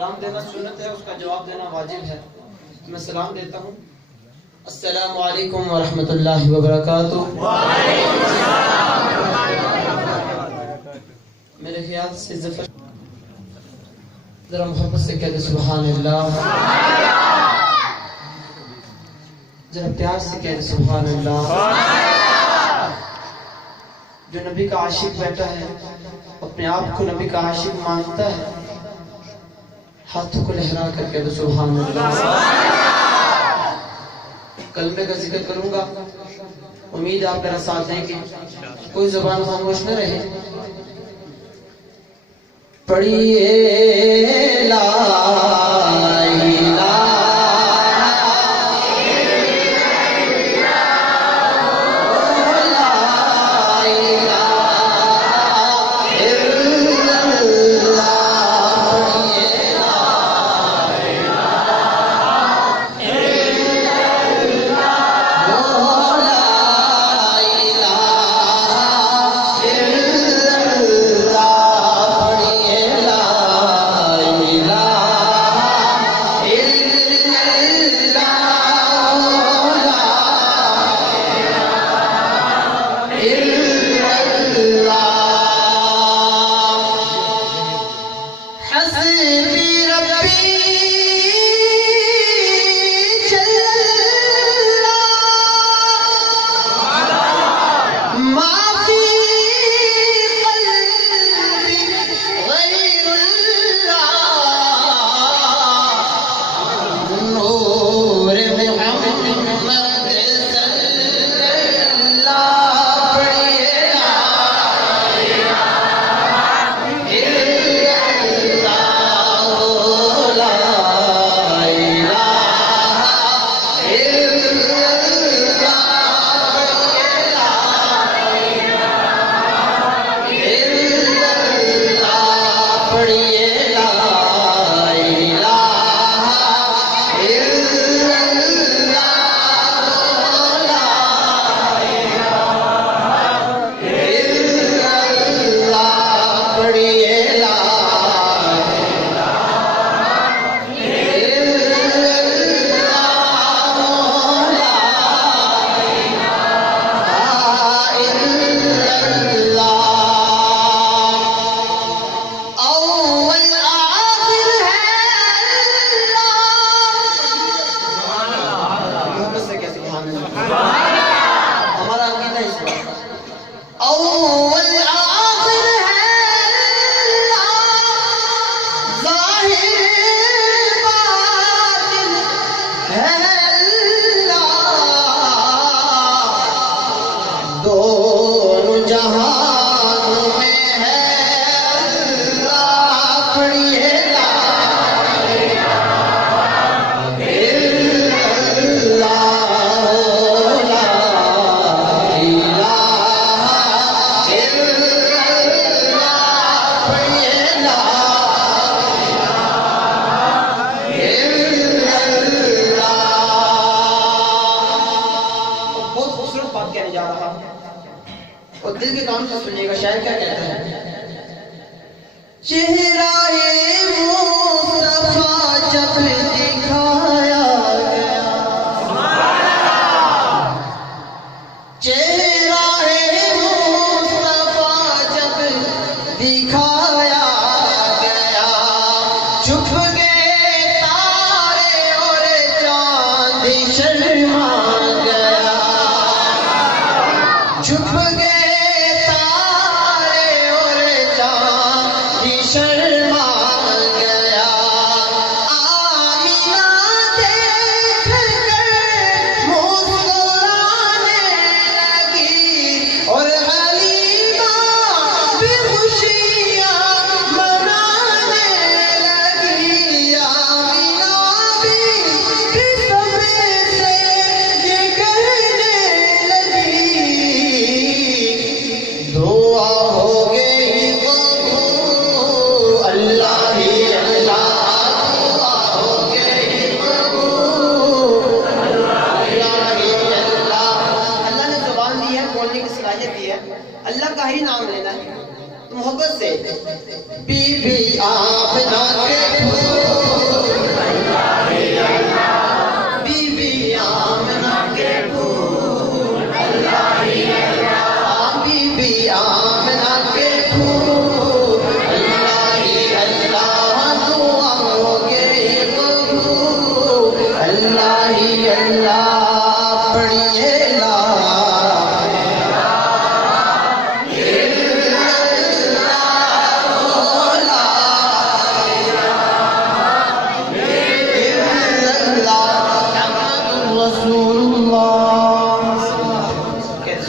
سلام دینا سنت ہے، اس کا جواب دینا واجب ہے. میں سلام دیتا ہوں. السلام علیکم ورحمۃ اللہ وبرکاتہ. میرے خیال سے ظفر ذرا محبت سے کہتے سبحان اللہ، ذرا پیار سے کہتے سبحان اللہ. جو نبی کا عاشق بیٹھا ہے، اپنے آپ کو نبی کا عاشق مانتا ہے، ہاتھوں کو لہرا کر کہتے سبحان اللہ. کلمے کا ذکر کروں گا، امید آپ میرا ساتھ دیں گے، کوئی زبان خاموش نہ رہے. پڑھیے لا الہ اور دل کے کام سے سنیے گا. شاعر کیا کہتا ہے؟ چہرہ مصطفیٰ جب دکھایا گیا، چہرہ مصطفیٰ جب دکھایا گیا، چھپ گئے تارے اور چاند شرما گیا، چھپ گئے شرما گیا. آمینہ دیکھ کر مسکرانے لگی اور حلیمہ بھی خوشیاں منانے لگی. آمینہ بھی سب سے یہ کہنے لگی، دعا ہو گئی اللہ کا ہی نام لینا ہے. محبت سے بی بی آمنہ کے اللہ